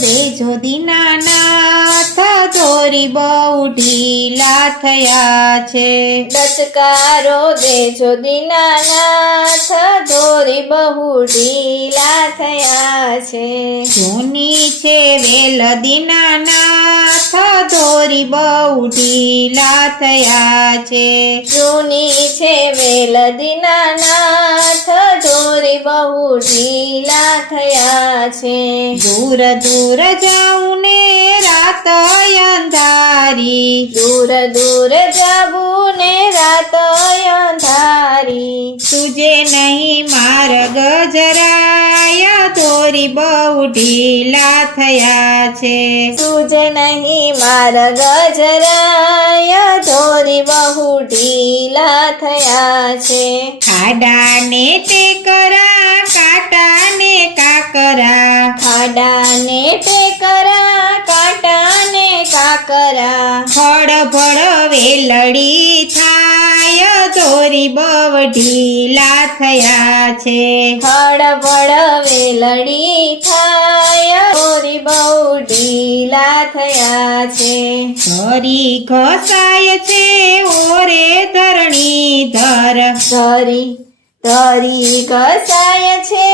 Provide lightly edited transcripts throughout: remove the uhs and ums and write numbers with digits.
દેજો દીનાનાથ ધોરી બહુ ઢીલા થયા છે દચકારો દેજો દીનાનાથ ધોરી બહુ ઢીલા થયા છે જૂની છે વેલ દીનાનાથ ધોરી બહુ ઢીલા થયા છે જૂની છે વેલ દીનાનાથ ધોરી બહુ ઢીલા થયા છે દૂર દૂર જાઉં ને રાત અંધારી દૂર દૂર જાવું ને રાત અંધારી તુજે નહીં માર્ગ જરાય ધોરી બહુ ઢીલા થયા છે તુજે નહીં માર્ગ જરાય ધોરી બહુ ઢીલા થયા છે ખાડા ને ટેકરા કાંટા ને કાકરા ખાડા ને ટેકરા કાંટા ને કાકરા ફળ ફળ વેલડી થાય ધોરી બહુ ઢીલા થયા છે ફળ ફળ વેલડી થાય ધોરી બહુ ઢીલા થયા છે ધરી ઘસાય છે ઓરે ધરણી ધર ધરી ઘસાય છે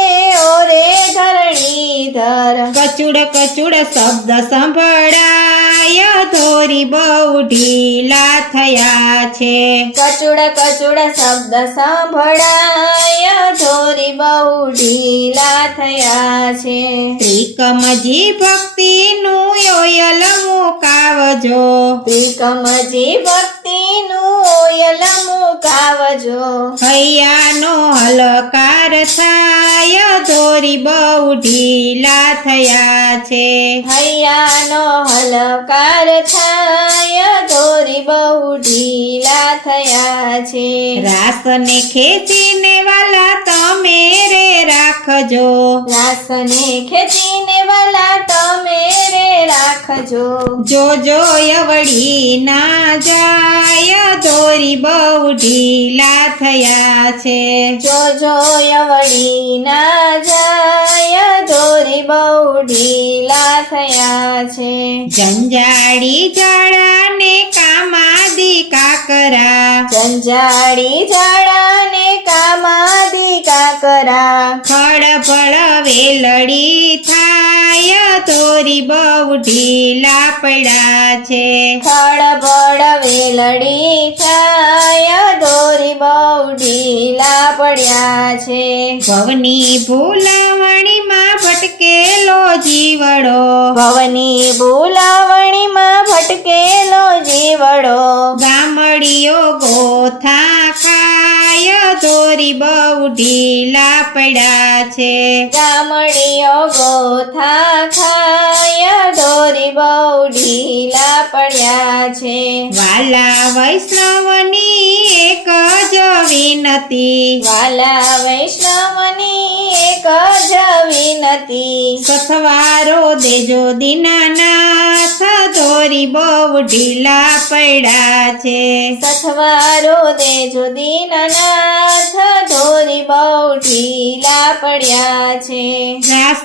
ઓરે ધરણીધર કચુડ કચુડ શબ્દ સંભળાય ધોરી બહુ ઢીલા થયા છે કચુડ કચુડ શબ્દ સાંભળાય ધોરી બહુ ઢીલા થયા છે ત્રિકમજી ભક્તિનું યોયલ મુકાવજો ત્રિકમજી ભક્તિનું ઓયલ મુકાવજો હૈયાનો હલકાર થાય ધોરી બહુ ઢીલા થયા છે હૈયાનો હલકાર થાય ધોરી બહુ ઢીલા થયા છે રાસને ખેંચીને વાલા તમે રે રાખજો રાસને ખેંચીને વાલા તમે રે રાખજો જોજો યવડી ના જાય ધોરી બહુ ઢીલા થયા છે જોજો યવડી ના જાય ધોરી બહુ ઢીલા થયા છે જંજાળી જાડાને કામાદી કાકરા જંજાળી જાડાને કામાદી કાકરા ખડફળ વેલડી થાય ધોરી બહુ ઢીલા પડ્યા છે ખડબડ વેલડી થાય ધોરી બહુ ઢીલા પડ્યા છે ભવની ભૂલાવણીમાં ભટકેલો જીવડો ભવની બોલાવણીમાં ભટકેલો જીવડો ગામડીઓ ગોથા ખાય ધોરી બહુ ઢીલા પડ્યા છે ગામડીઓ ગોથા ખાય ધોરી બહુ ઢીલા પડ્યા છે વાલા વૈષ્ણવની એક જ વિનતી વાલા વૈષ્ણવની એક જ વિનતી સથવારો દેજો દીનાનાથ ધોરી બહુ ઢીલા પડ્યા છે સથવારો દેજો દીનનાથ ધોરી બહુ ઢીલા પડ્યા છે રાસ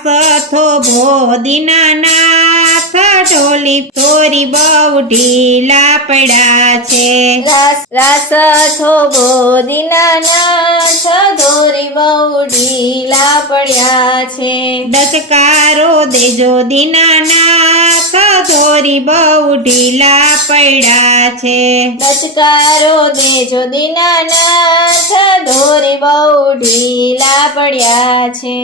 થોભો દીનાનાથ ઢોલી ધોરી બહુ ઢીલા પડ્યા છે રાસ થોભો દીનાનાથ ધોરી બહુ ઢીલા પડ્યા છે ડચકારો દેજો દીનાનાથ ધોરી બહુ ઢીલા પડ્યા છે દચકારો દેજો દીનાનાથ ધોરી બહુ ઢીલા પડ્યા છે